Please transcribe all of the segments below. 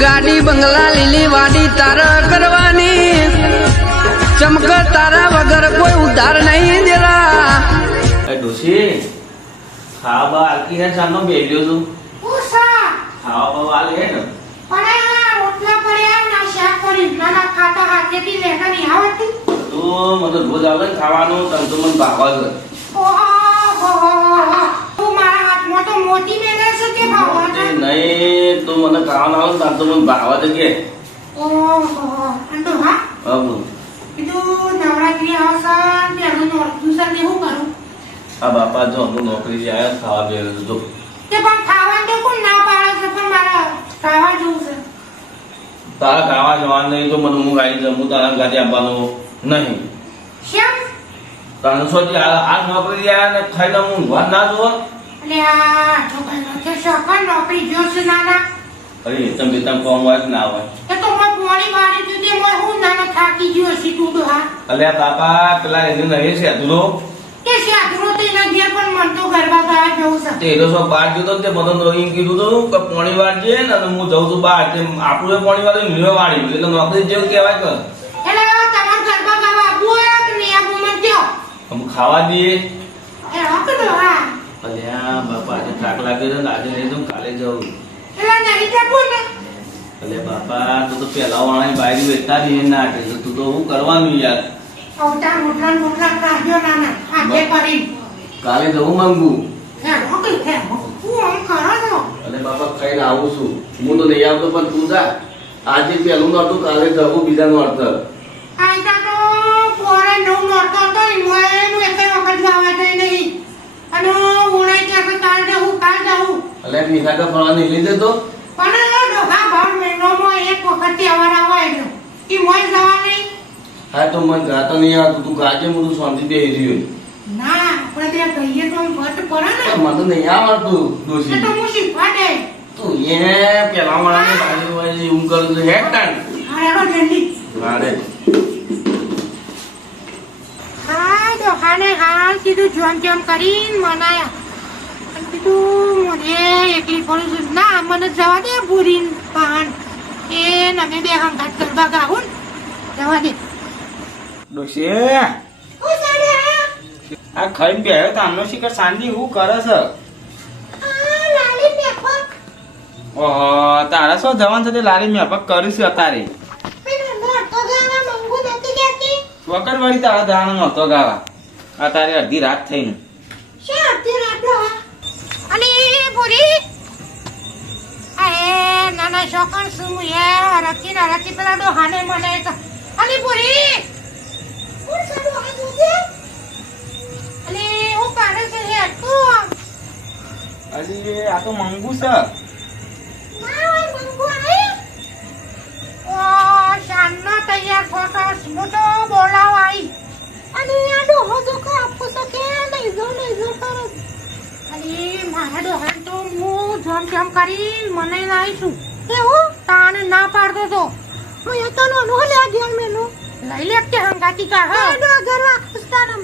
ગાડી બંગલા લીલી વાડી તારા કરવાની, ચમક તારા વગર કોઈ ઉધાર નહીં દેલા. ડોશી ખાવા બા આલકી હે સામનો બેલ્યો છું ઉસા ખાવા બા આલે હે ને પડ્યા રોટલા પડ્યા ના શાક પડી નાના ખાતા હાથેથી લેખા નહીં આવડતું. તો મને રોજ આવે ને ખાવાનું તને તો મને ભાવા છે. ઓહો તું મારા હાથમાં તો મોટી મેલે છે કે બાબા નહીં તો મને ખાવાનું આવે તને તો મને ભાવા છે કે ઓહો અંડો હા હા કીધું નવરાત્રી આવશે પેલું નોરતું સર હું કરું આ બાપા જો હું નોકરી જાય ખાવા બે જો તે પણ ખાવાનું તો કોણ ના પાડે છે પણ મારા ખાવા જેવું છે. તારા ખાવા જવાનું નહીં તો મને હું આવી જાઉં હું તારા ગાડી આપવાનું નહીં. શેમ તને સોચી આ નોકરી જાય ને ખાઈને હું ઊંઘવા ના જોવા. એટલે આ છોકરાનો કે શોખન નોકરી જોશે નાના અરે તમે તમે કોમ હોય ના હોય એ તો મેં પોણી વાળી દીધી મેં હું નાનો થાકી ગયો છે તું તો હા અલ્યા બાપા પેલા એને નહીં છે તું કે શાકરો તો એના ઘેર પણ મન તો ગરબા ગાવા જવું છે. તે તો સબ બહાર ગયો તો તે મને તો એમ કીધું હતું કે પોણી વાર છે ને અને હું જઉં છું બહાર તે આપણું પોણી વાર મેં વાળી એટલે નોકરી જેવું કહેવાય કે એટલે તમાર ગરબા ગાવા આબુ હોય કે નહીં આબુ મત જો અમે ખાવા દઈએ. એ હકડો હા અલ્યા બાપા આજે થાક લાગે છે ને આજે નહીં તો કાલે જવું. એટલે નહીં જવું ને અલ્યા બાપા તું તો પેલા વાળાની બાયરી વેચતા દઈએ ના એટલે તું તો હું કરવાનું યાર. અવતાર મોટલા કાઢ્યો નાના હાથે કરી કાલે જવું માંગુ હે હકડી હે હું આમ કરો છો અને બાપા ખાઈને આવું છું હું તો નહીં આવતો પણ તું જા આજે પેલું નહોતું કાલે જવું બીજાનું અર્થ આઈતા તો પોરે નવ નોરતો તો એનું એક વખત ગાવા જાય નહીં અને ઉણાઈ કે કાલ જવું અલ્યા મીઠા કા ફળા નહીં લીધે તો પણ ડોહા ભર મહિનોમાં એક વખત તહેવાર આવે એટલે ઈ મોય જવા નહીં. હા તો મને ગાતો નહીં આવતું તું ગાજે હું તું શાંતિ બેહી રહ્યો. ના આપણે ત્યાં કહીએ તો વટ પડે ને મને તો નહીં આવડતું એ ડોશી તો હું શીખવા દે તું એ પેલા વાળાની બાજુ હોય એવું કરું છું હેડ તાણ હારો જલ્દી મારે હા ડોહાને હાલ કીધું જોમ જોમ કરીને મનાયા અને કીધું મને એકલી પડું છું ના મને જવા દે ભૂરીન પાન એ નમે બે હંગાત કરવા ગાવું જવા દે ડોશી હું સાડે આ ખાઈને બેહ્યો તો આમનો શિખર સાંજી હું કરે છે આ લાલી મેફક ઓહો તારા શું જવાન સાથે લારી મેપક કર્યું છે અત્યારે પેલો નોરતો ગાવા મંગુ નથી કેતી વકર વળી તારા ધાણ નહોતો ગાવા અત્યારે અડધી રાત થઈને શું અડધી રાત ડોહા અને ભૂરી એ નાના શોકણ શું એ રખી પેલા ડોહાને મનાય તો અને ભૂરી કોણ સાડો આ જોજે અને હું કાઢે છે હે તું અરે આ તો મંગુ છે ના હોય મંગુ આય ઓ શાનનો તૈયાર ફોટો મોટો બોલાવ આઈ અને આ ડોહો જો કો આપો તો કે નહીં જો કરો અને મારા ડોહાન તો હું જમ કરી મને લાવી છું એવું તાને ના પાડતો તો હું એ તો નો લે ગયો મેનું લઈ લે કે હંગાતી કા હા ડો ગરવા ખુસ્તાનમ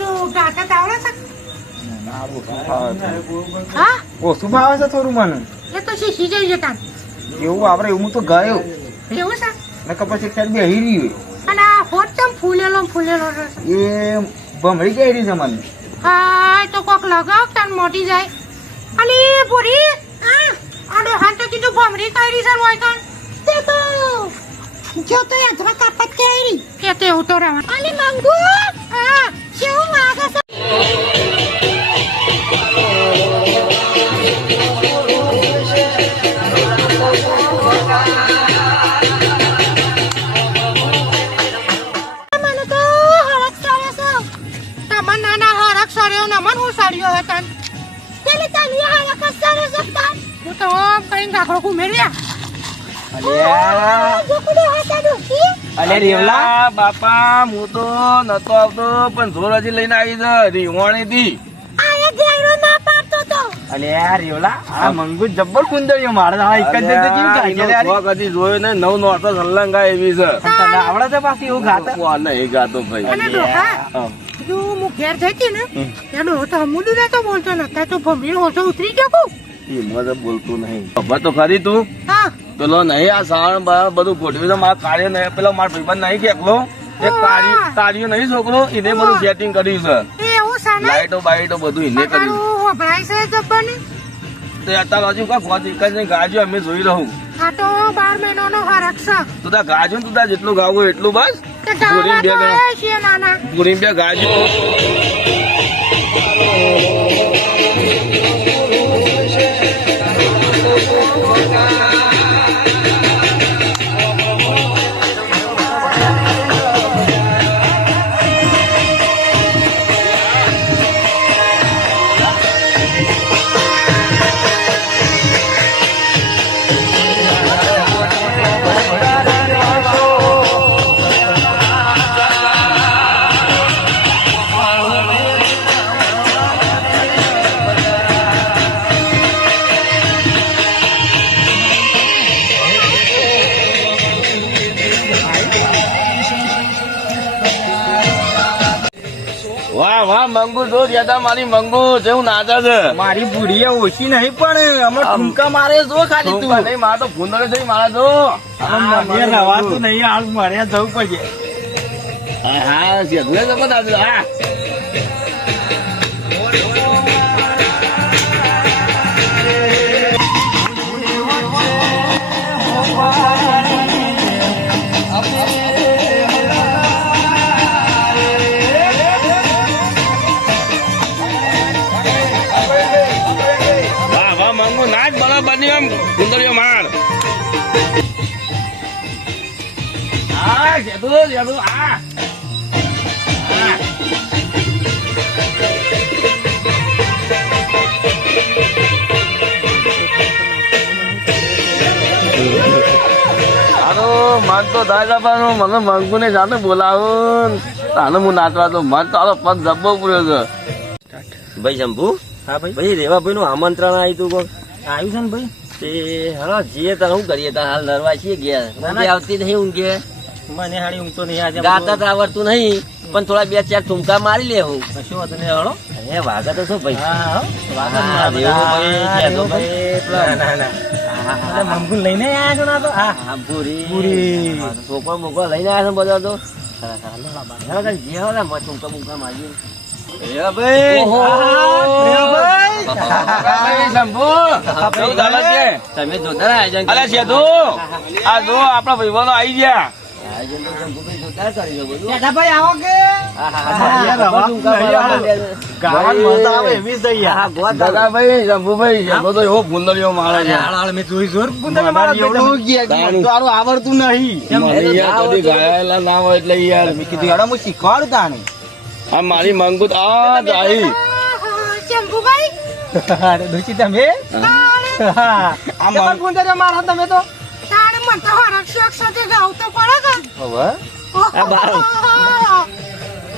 તો ગાતા તાવડે છે ના ઓછું ફાવે હા ઓછું ફાવે છે થોડું મને એ તો શીખી જઈ જતા એવું આપણે એવું તો ગયો એવું છે ને કે પછી ખેર બેહી રહ્યું અને આ હોટ ચમ ફૂલેલો રહેશે એ ભમરી ગઈ રહી છે મને હા તો કોક લગાવ તાન મોટી જાય અને પૂરી આ ડોહાન તો કીધું ભમરી કાઢી છે હોય કાન તે તો જો તો યાત્રા કાપત કેરી કે તે ઉતો રહેવા અને મંગુ હા કેવું વાગે છે મને તો હરક સારે છે તમન નાના હરક સાર્યો નમન હું સાર્યો હતા તેલે તની હરક સારે સકતા હું તો કઈ ગાખડો કુમેર્યા અલ્યા જોકડો હતા દોખી અલે રેવલા બાપા હું તો નતો આવતો પણ જોર હજી લઈને આવી છે રીવાણી થી આ એક ગેરો ના પાડતો તો અલે રેવલા આ મંગુ જબ્બર કુંદરીઓ મારે આ એક જ જગ્યાએ જીવ કાઢી લે યાર કદી જોયો ને નવ નોતો સલ્લંગા એવી છે તને આવડે છે પાછી એવું ગાતા કોને એ ગાતો ભાઈ અને ડોહા જો હું ઘેર જતી ને એનો તો અમુલી ના તો બોલતો નતા તો ભમીર ઓછો ઉતરી ગયો કુ એમાં તો બોલતું નહીં ખબર તો ખરી તું હા પેલો નહીં આ સાવણ બધું ગોઠવ્યું છે મારા કાર્ય નહીં પેલો મારો ભાઈબંધ નહીં કે એકલો એ કાર્ય નહીં છોકરો એને બધું સેટિંગ કર્યું છે એવું છે ને લાઈટો બાઈટો બધું એને કર્યું તમારું વપરાય છે જબ્બાની તો અત્યારે હજુ કા ગોત એક જ નહીં ગાજો અમે જોઈ રહું આ તો 12 મહિનાનો ફરક છે તું તાર ગાજો ને તું તાર જેટલું ગાવું એટલું બસ તે પૂરી બે ગાવા ગણા. તો છે નાના પૂરી બે ગાજો વાહ વાહ મંગુ જો જ્યાદા મારી મંગુ જેવું નાચે છે મારી બુઢીએ ઓછી નહીં પણ અમે ટૂંકા મારે જો ખાલી તું નહીં મારા તો ભૂંદડે થઈ મારા તો મને રવાતું નહીં હાલ મારે જવું પડશે હા હા શેઠુએ જબરદસ્ત હા વાહ વાહ મંગુ નાચ બરાબર ની આમ સુંદરીઓ માર હા શેઠુ શેઠુ હા હાલો મન તો દાદા પણ મને મંગુ ને જાને બોલાવું તાને હું નાચવા તો મન તારો પગ જબ્બો પૂર્યો છે ભાઈ શંભુ હા ભાઈ ભાઈ રેવાભાઈ નું આમંત્રણ આવ્યું તું કોક આવ્યું છે ને ભાઈ તે હા જીએ તાર શું કરીએ તાર હાલ નરવા છીએ ગયા ઊંઘી આવતી નહીં ઊંઘે મને હાડી ઊંઘતો નહીં આજે ગાતા તો આવડતું નહીં પણ થોડા 2-4 ઠુમકા મારી લે હું કશું વાંધો નહીં હળો અરે વાગા તો શું ભાઈ હા હો હા, દેવુભાઈ, ખેતુભાઈ, પેલા- ના ના હા, હા, મંગુ લઈને આયા છો ના તો હા હા, ભૂરી. ભૂરી. હા, તો છોકરો મોકરો લઈને આવ્યા છે બધા તો હા, કાંઈ જે હોય ને, મસ્ત ઊંઘા બૂંઘા મારીએ. ઓહો! ભાઈ શંભુ કેવું ચાલે છે તમે જોતા રહ્યા આયોજન અલે શેઠુ આ જો આપણા ભાઈબંધો આવી ગયા આયોજન તો શંભુભાઈ જોતા કરી દો બધું. ભાઈ આવો કે હા, હા, હા, યાર, બધા રવા ઊંઘા નહીં મારવા આવે. માંડ્યા છે. ગાવાની મજા આવે એવી જ છે યાર. હા, ગોળ ચાલે. દાદાભાઈ શંભુભાઈ શેઠો તો એવો ભૂંદરીઓ મારે છે મેં જોઈ જોર મને એવડું તારું. તારું આવડતું નહીં મને યાર કદી ગાયેલા ના હોય એટલે યાર મેં કીધું યાર હું શીખવાડું તાને આ મારી મંગુ તો આ જ આવી શંભુભાઈ અરે દોશી તમે હા આ મન- ગુંદર મારા તમે તો તારે મને તો હરક શોખ સાથે ગાવું તો પડે કે હવે આ બાર.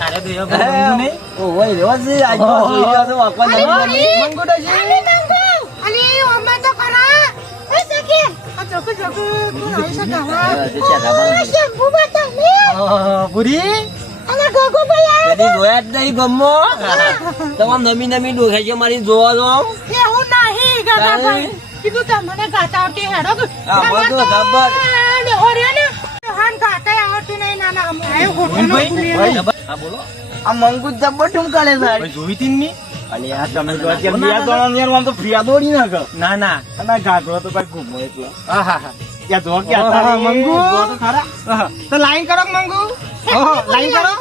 અરે તો એ મંગુ નહીં ઓ, હોય રેવા જ છે. આજ તો જોઈ રહ્યા છો, વાંકવા અલી નહીં. બોરી. મંગુ ડોશી અલી મંગુ અલી ઓમે તો ખરા એ સખી આ જોકુ જોકુ કોણ આવી શકે હા, હવે તે ત્યાં ધાબામાં. શંભુભાઈ તમે પૂરી અને ગગુભાઈ કદી જોયા જ નહીં ગમો તમામ નમી નમી ડોસાઈ છે મારી જોવા દો એવું નહીં ગગાભાઈ કીધું તમને ગાતા આવતી હેડો હા, બધું ખબર. ઓરિયો ને હાન ગાતા આવતી નહીં નાના આયો હોટલનો ખુલ્લી હા બોલો આ મંગુ જબ્બર ઠુમકાલે છે જોઈ તી ની અને આ તમે તો અત્યારે અત્યારે તો યાર આમ તો ફિયા દોડી નાખ ના ના અને ગાગરો તો કઈ ઘૂમો એટલે હા હા હા યા જો કે આ મંગુ તો ખરા તો લાઈન કરો મંગુ ઓહો લાઈન કરો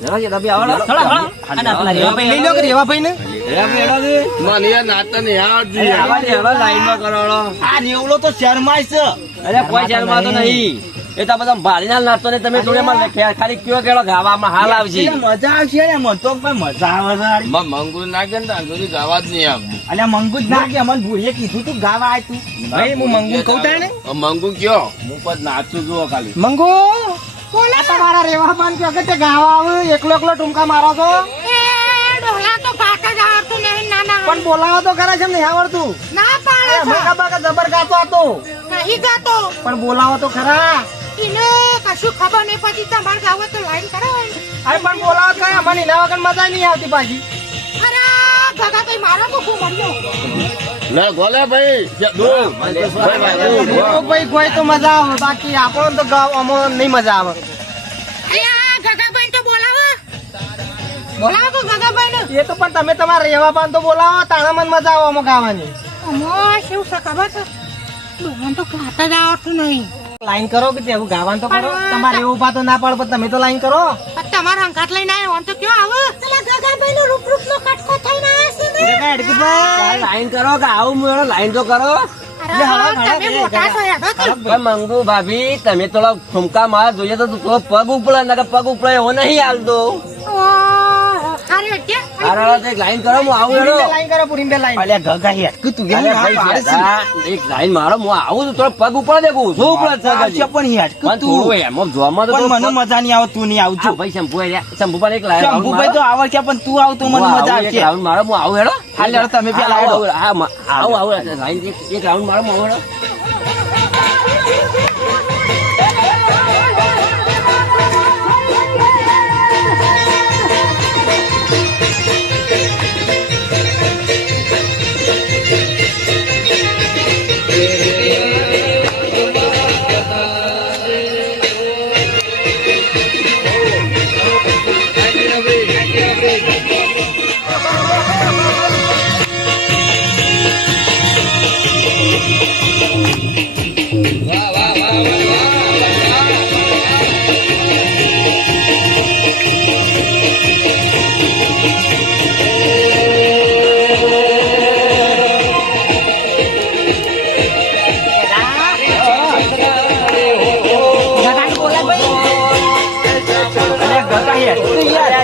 જરા છે તમે આવો અને આપણા રેવાભાઈ લઈ લો કે રેવાભાઈ ને મને યાર નાતા નહીં આવડતું યાર. આવા દે હવે લાઈનમાં કરાવડો આ રેવલો તો શરમાય છે અરે કોઈ શહેરમાં તો નહીં એ તો બધા ભારી ના નાચતો ને તમે થોડી માં ખાલી કયો કેળો ગાવામાં હાલ આવશે મજા આવશે ને મન તો ભાઈ મજા આવે છે હારી. મંગુ નાખે ને ત્યાં સુધી ગાવા જ નહીં આવતું અલ્યા મંગુ જ ના કે અમને ભૂરીએ કીધું તું ગાવા આય તું ભાઈ હું મંગુ કહું તાય ને મંગુ કયો હું પણ નાચું છું ખાલી મંગુ આ તમારા રેવા બાન કે અગર તે ગાવા આવે એકલો એકલો ટૂંકા મારો છો એ ડોલા તો ગાતા જ આવતું નહીં નાના પણ બોલાવો તો કરે છે નહીં આવડતું ના પાડે છે મેં ખબર કે જબર ગાતો હતો નહીં ગાતો પણ બોલાવો તો ખરા એને કશું ખબર નહીં પછી તમારે ગાવો તો લાઈન કરો અરે પણ બોલાવો તો ખરા મને એના વગર મજા નહીં આવતી પાછી અરે ગગાભાઈ મારો કુકુ મળ્યો લે ગોલે ભાઈ ભાઈ કોઈ તો મજા આવે બાકી આપણો તો આમાં નહીં મજા આવે અલ્યા ગગાભાઈ તો બોલાવો બોલાવો તો ગગાભાઈ ને એ તો પણ તમે તમારા રેવા પાન તો બોલાવો તાણા મન મજા આવે આમાં ગાવાની અમો શું છે ખબર છે ડોહન તો ગાતા જ આવડતું નહીં લાઈન કરો કે તેવું ગાવાનું તો કરો પણ તમારે એવું પાતો ના પડે પણ તમે તો લાઈન કરો તમારા અંકાત લઈને આવ્યો આમ તો કયો આવો અલ્યા ગગાભાઈ નો રૂપ નો કટકો થઈને આવ્યો છે ને ભાઈ લાઈન કરો કે આવું મેળો લાઈન તો કરો તમે મોટા છો યાદો તો પણ મંગુ ભાભી તમે થોડા ઠુમકા માર જોઈએ તો થોડો પગ ઉપડે ના પગ ઉપડે એવો નહીં હાલતો અરે કે અરે એક લાઈન કરો હું આવું હેડો લાઈન કરો પૂરી બે લાઈન અલ્યા ગગા હેત કે તું અરે ભાઈ દાદા, એક લાઈન મારો હું આવું છું થોડો પગ ઉપડે દેખું શું ઉપડે છે આવશે પણ હેત કે પણ તું થોડું એમ જોવામાં તો પણ થોડું મને મજા નહીં આવે તું નહીં આવજો આ ભાઈ શંભુભાઈ એક લાઈન શંભુભાઈ તો આવડશે પણ તું આવ તો મને મજા આવશે રાઉન્ડ મારો હું આવું હેડો હાલ હેડો તમે પેલા આવડો. આવું લાઈન એક રાઉન્ડ મારો હું આવું હેડો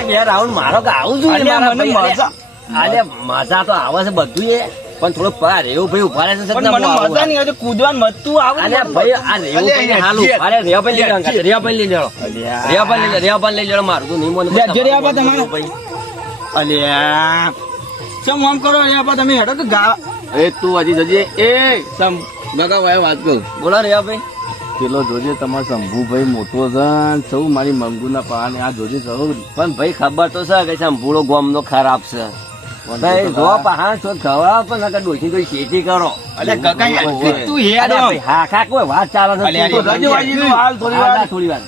બે રાઉન્ડ મારો કે આવું છું અલ્યા, મને મજા. મજા તો આવે છે બધું એ પણ થોડો પા રેવું ભાઈ ઉભા રહે છે પણ મને મજા નહીં આવે કૂદવાનું મતું આવે અરે ભાઈ આ રેવું ભાઈ હાલ ઉભા રહે રેવાભાઈ લઈ જાઓ રેવાભાઈ લઈ જાઓ રેવાભાઈ લઈ જાઓ મારું તો નહીં મને લે, જે રેવાભાઈ તમારે. ભાઈ અલ્યા ચમ આમ કરો અલ્યા તમે હેડો કે ગા એ તું હજી જજે એ સમ ગગા ભાઈ વાત કરું બોલો રેવાભાઈ પેલો જોજે તમારો શંભુભાઈ મોટો છે ને સૌ મારી મંગુના પાને આ જોજે સૌ પણ ભાઈ ખબર તો છે કે સંભૂળો ગોમનો ખરાબ છે ભાઈ જો પહાણ છો ખવડાવો પણ નકર ડોસી તો ખેતી કરો અલ્યા ગગા યાર, ઓય. તું હેડ અરે ભાઈ, હા ખા કોઈ વાત ચાલે છે અલ્યા, તું તો અરે, રજો વાજીનું હાલ થોડી હા, વાર થોડી વાર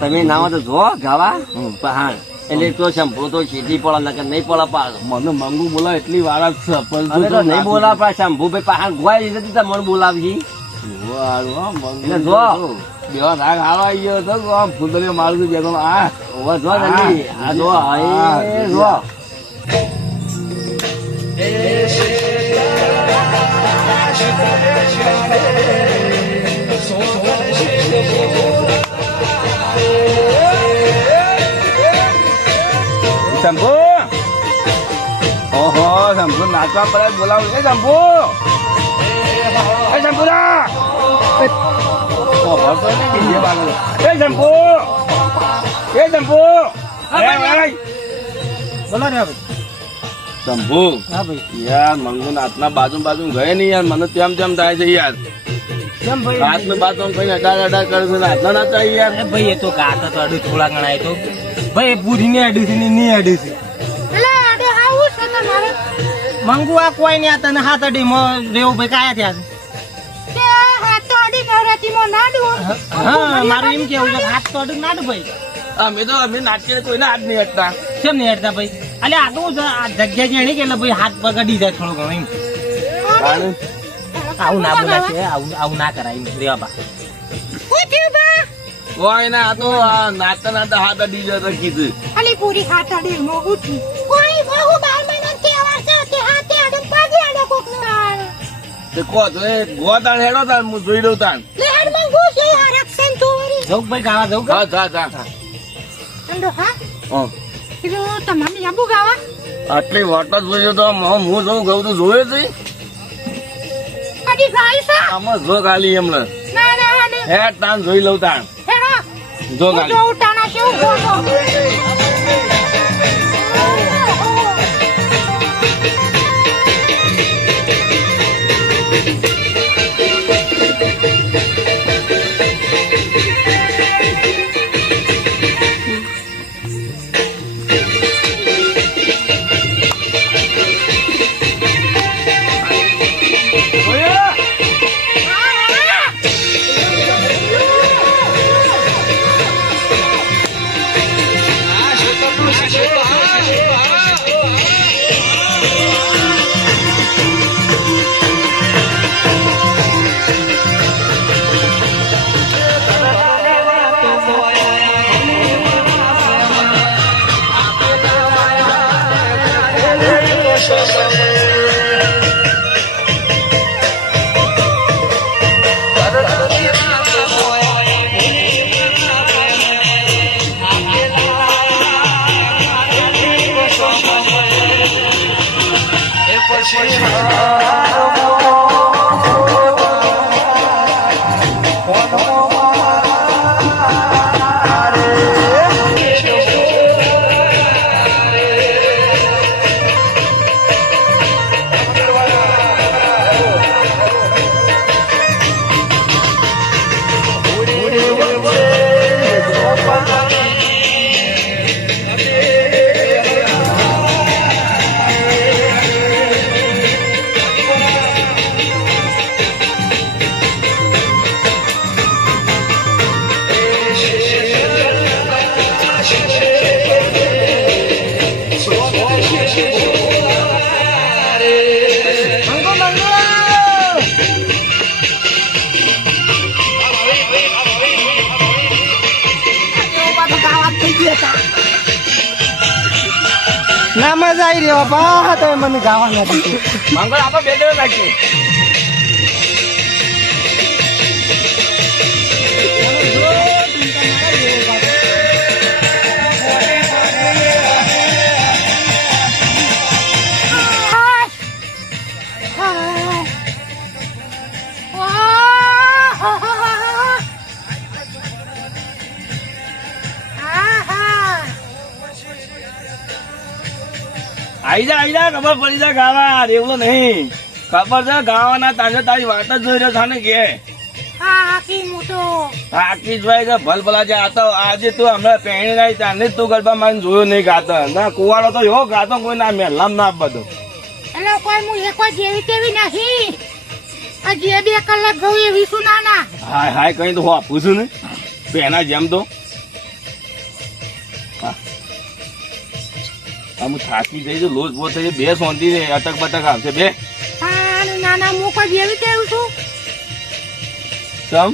તમે નાવા તો જો ગાવા પહાણ એટલે તો સંભૂળો તો ખેતી પડે નકર નહીં પડે પાછો મને મંગુ બોલા એટલી વાર જ છે પણ અમે તો નહીં બોલાવ પાછા શંભુભાઈ પહાણ ગોવાઈ દીધી તમને બોલાવી એટલે જો. બે રાગ હારો આવી ગયો હતો આમ ફૂદરીઓ મારું છું બે ત્રણ આ ઓવા જો જલ્દી આ જો એ જો શંભુ ઓહો શંભુ નાચવા પડે બોલાવું એ શંભુ એ શંભુદા ઓહો તો નહીં બાજુ એ શંભુ બોલો રે ભાઈ શંભુ હા ભાઈ યાર મંગુ નાચના બાજુ ગયે નહીં યાર મને તેમ થાય છે યાર કેમ ભાઈ હાથ में बात कहीं अड़ा कर नाचना ना चाहिए यार અરે ભાઈ એ તો ગાતા તો અડું થોડા ઘણા એ તો ભાઈ પૂરી ને અડું છે ને નહીં અડું છે એટલે આડે આવું છે તમારે મંગુ આ કોઈ નહીં આ તને હાથ અડી રેવું ભાઈ કાયા થયા છે કે હાથ તો અડી નવરાતી માં નાડું હા મારું એમ કેવું છે હાથ તો અડું નાડું ભાઈ અમે નાચીએ કોઈને હાથ નહીં હટતા કેમ નહીં હેડતા ભાઈ અલે આ તો આ જગ્યા જેણી કે એટલે ભાઈ હાથ પગ અડી જાય થોડો ઘણો એમ આવું ના બોલા છે આવું ના કરાય એમ રેવા બા હું થયું બા કોઈ ના આ તો નાચતા નાચતા હાથ અડી જતો કીધું અલી પૂરી હાથ અડી મોગું છું કોઈ બહુ 12 મહિના તહેવાર છે તે હાથે અડે પગે અડે કોક ના તે કો તો એ ગોતાણ હેડો તાન હું જોઈ લઉં તાન લે હડ મંગુ છે આરક્ષણ ચોરી જવું ભાઈ ગાવા જવું હા જા અંડો હા હા કીધું તમારે આબુ ગાવા આટલી વાટ જ જોયો તો હું જોઉં ગયું તું જોયે તું અડી ગાય છે આમાં જો ખાલી એમને ના ના ને હેડ તાન જોઈ લઉં તાન હેડો જો હું ખાલી જો ઉટાણા છે ઉભો છો ના મજા આવી રહ્યો બાપા તો મને ગાવા નથી મંગળ આપણે બે જણ રાખીએ આઈ જા ખબર પડી જાય ગાવા રેવલો નહીં ખબર છે ગાવાના તાજે તારી વાત જ જોઈ રહ્યો છે કે થાકી જોઈ કે ભલ ભલા જે આતો આજે તું હમણાં પહેણી રહી ત્યાંને જ તું ગરબા મારીને જોયો નહીં ગાતો ના કુવાડો તો એવો ગાતો કોઈ ના મેલામ ના બધો એટલે કોઈ હું એક જેવી તેવી નથી આ જે 2 કલાક ગયું એવી શું નાના હાય કઈ તો હું આપું છું ને પહેના જેમ તો હું થાકી જઈ છું લોજ બોધ થઈ બે સોંતી રે અટક બટક આવશે બે નાના હું કોઈ જેવી તેવું છું સમ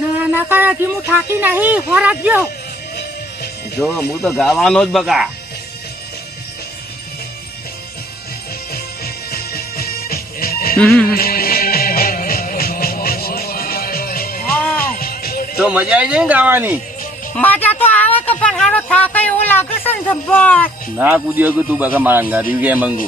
નાના કયાથી હું થાકી નહીં હોરાજો જો હું તો ગાવાનો જ બકા તો મજા આવી જાય ને ગાવાની મજા તો આવે કે પણ હારો થાક એવો લાગે છે ને જબ્બર ના કૂદી ગયું તું બકા મારા ગાડી કે મંગુ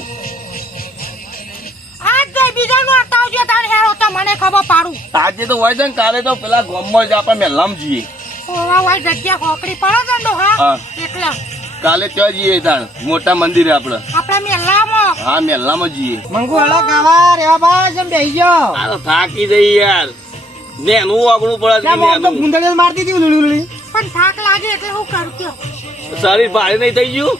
આજ તો બીજા નો આવજો તારે હેરો તો મને ખબર પાડું આજે તો હોય છે ને કાલે તો પેલા ગામમાં જ આપણે મેલામ જઈએ ઓવા વાય જગ્યા ખોકડી પડે છે ને હા એકલા કાલે ત્યાં જઈએ તાણ મોટા મંદિરે આપણે મેલામાં હા મેલામાં જઈએ મંગુ હળો ગાવા રેવા બા જેમ બેહી ગયો આ તો થાકી જઈ યાર નેનું વાગણું પડે છે નેનું ગુંદડે મારતી હતી ઉલી પણ થાક લાગે એટલે હું કરું કયો શરીર ભારે નહીં થઈ ગયું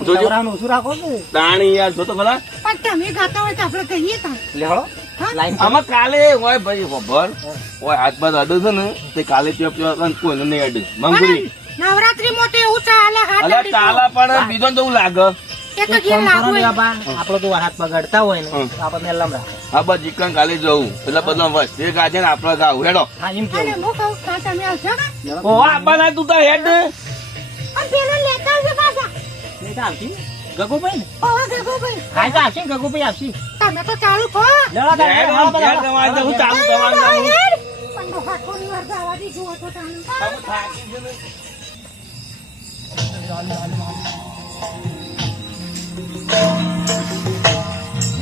જોજો ઓછું રાખો ને તાણી યાર જો તો ખરા પણ તમે ગાતા હોય તો આપણે કહીએ તા લે હળો લાઈન આમાં કાલે હોય ભાઈ ખબર હોય હાથ બાદ અડે છે ને તે કાલે ત્યાં કોઈને નહીં અડે મંગુરી નવરાત્રી મોટે એવું ચાલે અલે ચાલા પણ બીજો તો એવું લાગે એ તો જે લાગુ આપડે તો હાથ પગાડતા હોય ને આપણે મેલમ રાખો હા બસ ચિકન કાલે જવું એટલે બધા વસ્તી ગાજે ને આપડે ગાવું હેડો હા એમ અને કેવું હું કહું તો તમે આવશો ને ઓ આપણા તું તો હેડ અને પેલો લેતા આવજો પાછા નહીં તો આવશી ગગુભાઈ ને ઓવા ગગુભાઈ હા તો આવશે ગગુભાઈ આવશી તમે તો ચાલુ ખો લેવા હેડ હું ચાલુ કરવાનું પણ બહા થોડી વાર જવા દીધું હતો તમે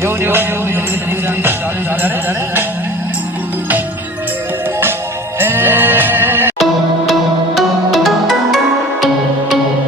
જો